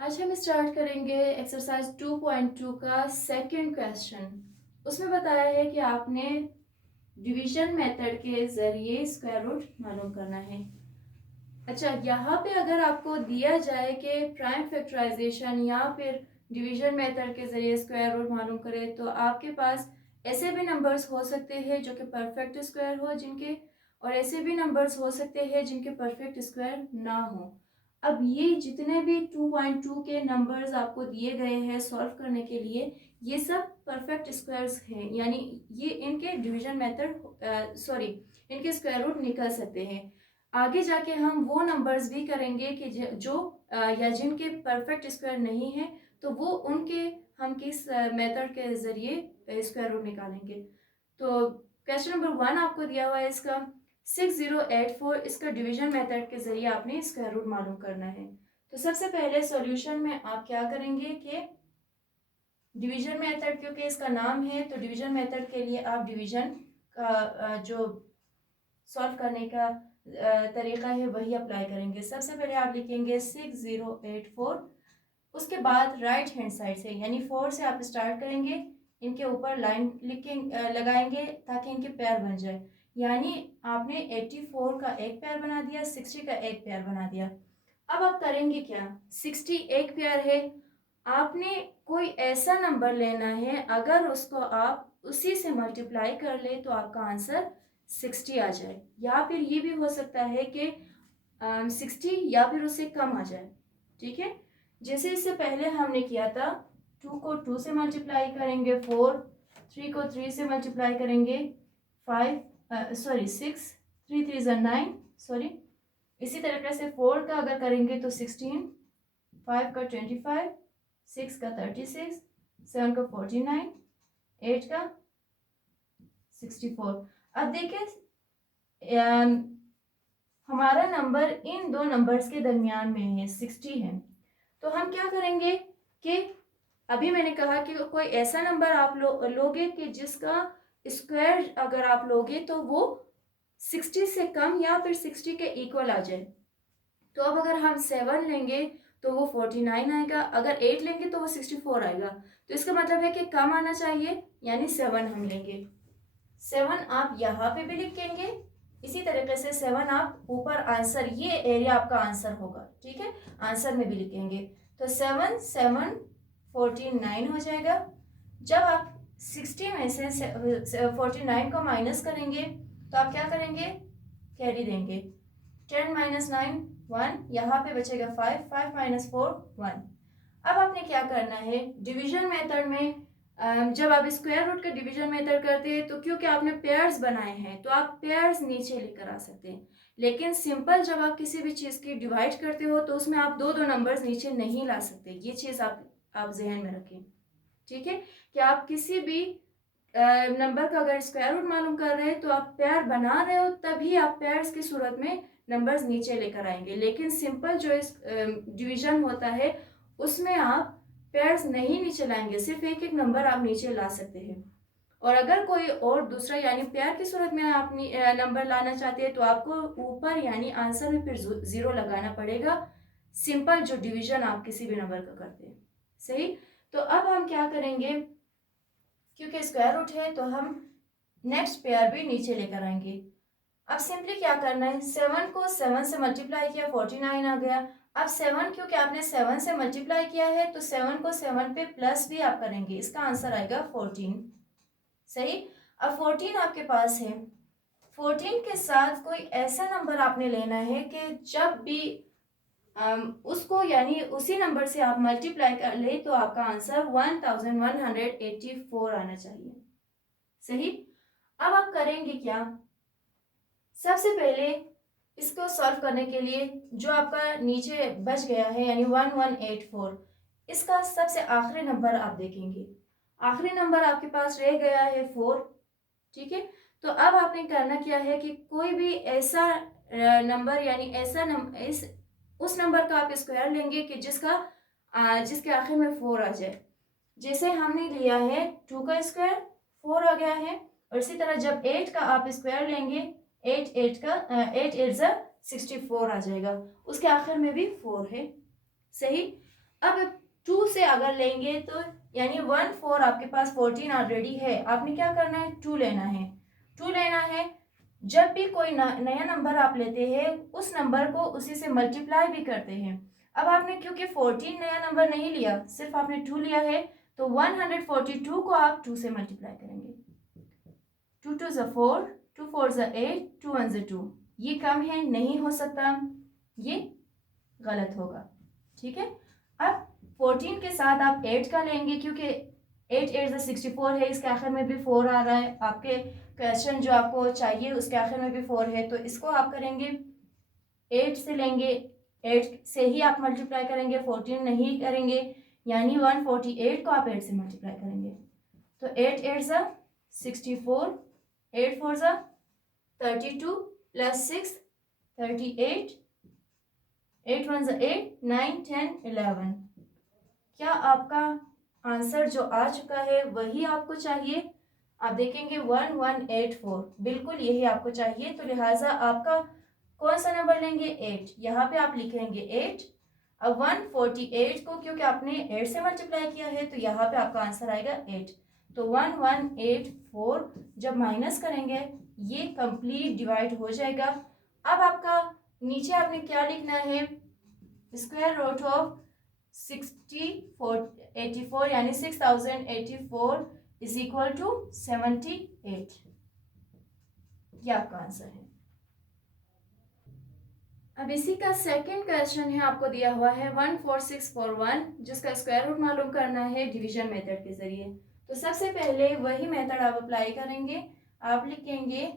आज हम स्टार्ट करेंगे एक्सरसाइज 2.2 का सेकंड क्वेश्चन। उसमें बताया है कि आपने डिवीजन मेथड के ज़रिए स्क्वायर रूट मालूम करना है। अच्छा, यहाँ पे अगर आपको दिया जाए कि प्राइम फैक्टराइजेशन या फिर डिवीजन मेथड के ज़रिए स्क्वायर रूट मालूम करें, तो आपके पास ऐसे भी नंबर्स हो सकते हैं जो कि परफेक्ट स्क्वायर हो जिनके, और ऐसे भी नंबर्स हो सकते हैं जिनके परफेक्ट स्क्वायर ना हो। अब ये जितने भी 2.2 के नंबर्स आपको दिए गए हैं सॉल्व करने के लिए, ये सब परफेक्ट स्क्वायर्स हैं, यानी ये इनके डिवीजन मेथड इनके स्क्वायर रूट निकल सकते हैं। आगे जाके हम वो नंबर्स भी करेंगे कि जो या जिनके परफेक्ट स्क्वायर नहीं है, तो वो उनके हम किस मेथड के जरिए स्क्वायर रूट निकालेंगे। तो क्वेश्चन नंबर 1 आपको दिया हुआ है इसका 6084, इसका डिवीजन मेथड के जरिए आपने स्क्वायर रूट मालूम करना है। तो सबसे पहले सॉल्यूशन में आप क्या करेंगे कि डिवीजन मेथड, क्योंकि इसका नाम है तो डिवीजन मेथड के लिए आप डिवीजन का जो सॉल्व करने का तरीका है वही अप्लाई करेंगे। सबसे पहले आप लिखेंगे 6084, उसके बाद राइट हैंड साइड से यानी 4 से आप स्टार्ट करेंगे, इनके ऊपर लाइन लिखेंगे लगाएंगे ताकि इनके पैर बन जाए। यानी आपने 84 का एक पैर बना दिया, 60 का एक पैर बना दिया। अब आप करेंगे क्या, 60 एक पैर है, आपने कोई ऐसा नंबर लेना है अगर उसको आप उसी से मल्टीप्लाई कर ले तो आपका आंसर 60 आ जाए, या फिर ये भी हो सकता है कि 60 या फिर उससे कम आ जाए। ठीक है, जैसे इससे पहले हमने किया था, 2 को 2 से मल्टीप्लाई करेंगे 4, 3 को 3 से मल्टीप्लाई करेंगे 6, 3 3 9, सॉरी। इसी तरीके से 4 का अगर करेंगे तो 16, 5 का 25, 6 का 36, 7 का 49, 8 का 64। अब देखिए हमारा नंबर इन दो नंबर्स के दरमियान में है, 60 है। तो हम क्या करेंगे कि अभी मैंने कहा कि कोई ऐसा नंबर आप लोगे कि जिसका स्क्वायर अगर आप लोगे तो वो 60 से कम या फिर 60 के इक्वल आ जाए। तो अब अगर हम 7 लेंगे तो वो 49 आएगा, अगर 8 लेंगे तो वो 64 आएगा। तो इसका मतलब है कि कम आना चाहिए, यानी 7 हम लेंगे। 7 आप यहाँ पे भी लिखेंगे, इसी तरीके से 7 आप ऊपर आंसर, ये एरिया आपका आंसर होगा, ठीक है, आंसर में भी लिखेंगे। तो 7 7 49 हो जाएगा। जब आप 60 में से 49 को माइनस करेंगे तो आप क्या करेंगे, कैरी देंगे। 10 माइनस 9 1, यहाँ पे बचेगा 5, 5 माइनस 4 1। अब आपने क्या करना है, डिवीजन मेथड में जब आप स्क्वायर रूट का डिवीजन मेथड करते हैं तो क्योंकि आपने पेयर्स बनाए हैं तो आप पेयर्स नीचे लेकर आ सकते हैं, लेकिन सिंपल जब आप किसी भी चीज़ की डिवाइड करते हो तो उसमें आप दो दो नंबर्स नीचे नहीं ला सकते। ये चीज़ आप जहन में रखें, ठीक है। कि आप किसी भी नंबर का अगर स्क्वायर रूट मालूम कर रहे हैं तो आप पेयर बना रहे हो तभी आप पेयर्स की सूरत में नंबर्स नीचे लेकर आएंगे, लेकिन सिंपल जो डिवीजन होता है उसमें आप पेयर्स नहीं नीचे लाएंगे, सिर्फ एक एक नंबर आप नीचे ला सकते हैं। और अगर कोई और दूसरा यानी पेयर की सूरत में आप नंबर लाना चाहते हैं तो आपको ऊपर यानी आंसर में फिर 0 लगाना पड़ेगा, सिंपल जो डिवीजन आप किसी भी नंबर का करते हैं। सही। तो अब हम क्या करेंगे, क्योंकि स्क्वायर रूट है तो हम नेक्स्ट पेयर भी नीचे लेकर आएंगे। अब सिंपली क्या करना है, 7 को 7 से मल्टीप्लाई किया 49 आ गया। अब 7 क्योंकि आपने 7 से मल्टीप्लाई किया है तो 7 को 7 पे प्लस भी आप करेंगे, इसका आंसर आएगा 14। सही। अब 14 आपके पास है, 14 के साथ कोई ऐसा नंबर आपने लेना है कि जब भी उसको यानी उसी नंबर से आप मल्टीप्लाई कर ले तो आपका आंसर 1184 आना चाहिए। सही। अब आप करेंगे क्या, सबसे पहले इसको सॉल्व करने के लिए जो आपका नीचे बच गया है यानी 1184, इसका सबसे आखिरी नंबर आप देखेंगे, आखिरी नंबर आपके पास रह गया है 4। ठीक है, तो अब आपने करना क्या है कि कोई भी ऐसा नंबर यानी ऐसा इस उस नंबर का आप स्क्वायर लेंगे कि जिसके आखिर में 4 आ जाए। जैसे हमने लिया है 2 का स्क्वायर 4 आ गया है, और इसी तरह जब 8 का आप स्क्वायर लेंगे 8 8 ज़ा 64 आ जाएगा, उसके आखिर में भी 4 है। सही। अब 2 से अगर लेंगे तो यानी 1 4 आपके पास 14 ऑलरेडी है, आपने क्या करना है 2 लेना है। 2 लेना है, जब भी कोई नया नंबर आप लेते हैं उस नंबर को उसी से मल्टीप्लाई भी करते हैं। अब आपने क्योंकि 14 नया नंबर नहीं लिया, सिर्फ आपने 2 लिया है, तो 142 को आप 2 से मल्टीप्लाई करेंगे। 2 2 ज़ा 4, 2 4 ज़ा 8, 2 1 ज़ा 2। ये कम है, नहीं हो सकता, ये गलत होगा। ठीक है, अब 14 के साथ आप 8 का लेंगे क्योंकि 8 8 ज़ा 64 है, इसके आखिर में भी 4 आ रहा है। आपके क्वेश्चन जो आपको चाहिए उसके आखिर में भी 4 है, तो इसको आप करेंगे 8 से लेंगे, 8 से ही आप मल्टीप्लाई करेंगे, 14 नहीं करेंगे, यानी 148 को आप 8 से मल्टीप्लाई करेंगे। तो 8 8 ज़ा 64, 8 4 ज़ा 32 प्लस 6 38, 8 1 ज़ा 8, 9 10 11। क्या आपका आंसर जो आ चुका है वही आपको चाहिए? आप देखेंगे 1184, बिल्कुल यही आपको चाहिए। तो लिहाजा आपका कौन सा नंबर लेंगे 8, यहाँ पे आप लिखेंगे 8। अब 148 को क्योंकि आपने 8 से मल्टीप्लाई किया है तो यहाँ पे आपका आंसर आएगा 8। तो 1184 जब माइनस करेंगे ये कंप्लीट डिवाइड हो जाएगा। अब आपका नीचे आपने क्या लिखना है, स्क्वायर रूट ऑफ 84 यानी 6084 इज इक्वल टू 78। ये आपका आंसर है। अब इसी का सेकंड क्वेश्चन है, आपको दिया हुआ है 14641 जिसका स्क्वायर रूट मालूम करना है डिवीजन मेथड के जरिए। तो सबसे पहले वही मेथड आप अप्लाई करेंगे। आप लिखेंगे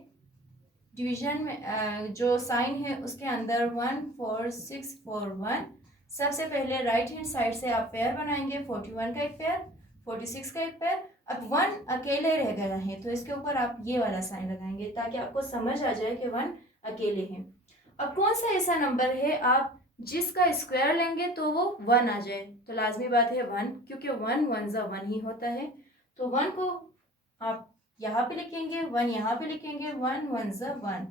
डिवीजन में जो साइन है उसके अंदर 14641। सबसे पहले राइट हैंड साइड से आप पेयर बनाएंगे, 41 का एक पेयर, 46 का एक पेयर। अब 1 अकेले रह गया है तो इसके ऊपर आप ये वाला साइन लगाएंगे ताकि आपको समझ आ जाए कि 1 अकेले हैं। अब कौन सा ऐसा नंबर है आप जिसका स्क्वायर लेंगे तो वो 1 आ जाए, तो लाजमी बात है 1, क्योंकि 1 1 ज़ा 1 ही होता है। तो 1 को आप यहाँ पे लिखेंगे, 1 यहाँ पे लिखेंगे, 1 1 ज़ा 1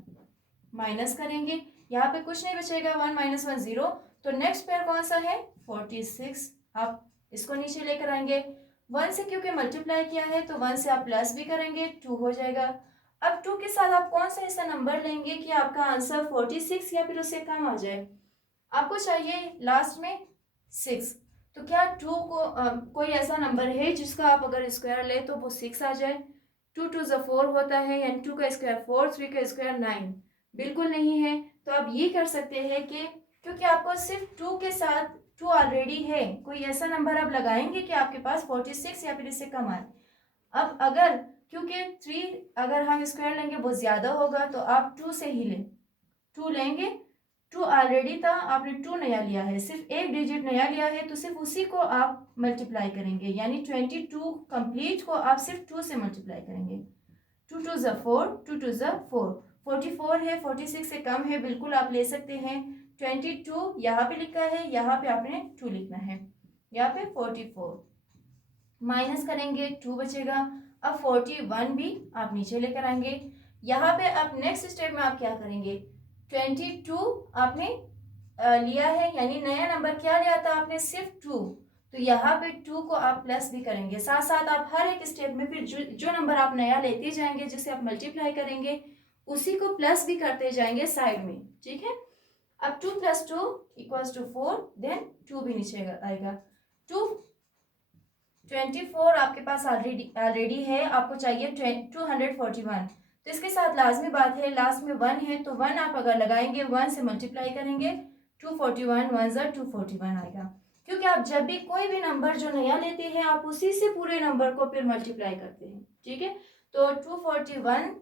माइनस करेंगे, यहाँ पे कुछ नहीं बचेगा, 1 माइनस 1 0। तो नेक्स्ट पेयर कौन सा है 46, आप इसको नीचे लेकर आएंगे। 1 से क्योंकि मल्टीप्लाई किया है तो 1 से आप प्लस भी करेंगे, 2 हो जाएगा। अब 2 के साथ आप कौन सा ऐसा नंबर लेंगे कि आपका आंसर 46 या फिर उससे कम आ जाए। आपको चाहिए लास्ट में 6, तो क्या 2 को कोई ऐसा नंबर है जिसका आप अगर स्क्वायर ले तो वो 6 आ जाए। 2 2 ज़ा 4 होता है, यानी 2 का स्क्वायर 4, 3 का स्क्वायर 9, बिल्कुल नहीं है। तो आप ये कर सकते हैं कि क्योंकि आपको सिर्फ 2 के साथ 2 ऑलरेडी है, कोई ऐसा नंबर आप लगाएंगे कि आपके पास 46 या फिर इससे कम आए। अब अगर क्योंकि 3 अगर हम स्क्वायर लेंगे वो ज़्यादा होगा तो आप 2 से ही लें, 2 लेंगे। 2 ऑलरेडी था, आपने 2 नया लिया है, सिर्फ एक डिजिट नया लिया है तो सिर्फ उसी को आप मल्टीप्लाई करेंगे, यानी 22 कंप्लीट को आप सिर्फ 2 से मल्टीप्लाई करेंगे। 2 2 ज़ा 4, 2 2 ज़ा 4, 44 है, 46 से कम है, बिल्कुल आप ले सकते हैं। 22 यहाँ पे लिखा है, यहाँ पे आपने 2 लिखना है, यहाँ पे 44 माइनस करेंगे 2 बचेगा। अब 41 भी आप नीचे लेकर आएंगे। यहाँ पे अब नेक्स्ट स्टेप में आप क्या करेंगे, 22 आपने लिया है, यानी नया नंबर क्या लिया था आपने, सिर्फ 2, तो यहाँ पे 2 को आप प्लस भी करेंगे। साथ साथ आप हर एक स्टेप में फिर जो नंबर आप नया लेते जाएंगे जिसे आप मल्टीप्लाई करेंगे उसी को प्लस भी करते जाएंगे साइड में। ठीक है, अब 2 + 2 = 4, देन 2 भी नीचे आएगा। 24 आपके पास ऑलरेडी है, आपको चाहिए 241, तो इसके साथ लाजमी बात है लास्ट में 1 है, तो 1 आप अगर लगाएंगे 1 से मल्टीप्लाई करेंगे, 241 1 ज़ा 241 आएगा। क्योंकि आप जब भी कोई भी नंबर जो नया लेते हैं आप उसी से पूरे नंबर को फिर मल्टीप्लाई करते हैं। ठीक है, तो 241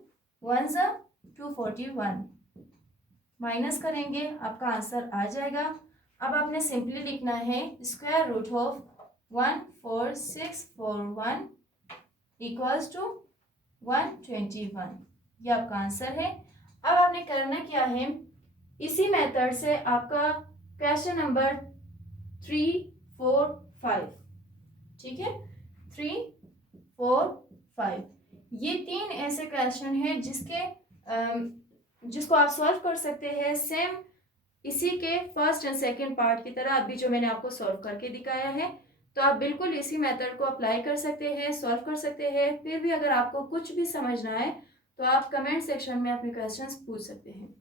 1 ज़ा 241 माइनस करेंगे, आपका आंसर आ जाएगा। अब आपने सिंपली लिखना है square root of 14641 equals to 121, ये आपका आंसर है। अब आपने करना क्या है, इसी मेथड से आपका क्वेश्चन नंबर 3 4 5, ठीक है, 3 4 5, ये 3 ऐसे क्वेश्चन हैं जिसको आप सॉल्व कर सकते हैं सेम इसी के फर्स्ट एंड सेकंड पार्ट की तरह अभी जो मैंने आपको सॉल्व करके दिखाया है, तो आप बिल्कुल इसी मेथड को अप्लाई कर सकते हैं, सॉल्व कर सकते हैं। फिर भी अगर आपको कुछ भी समझ ना आए तो आप कमेंट सेक्शन में अपने क्वेश्चंस पूछ सकते हैं।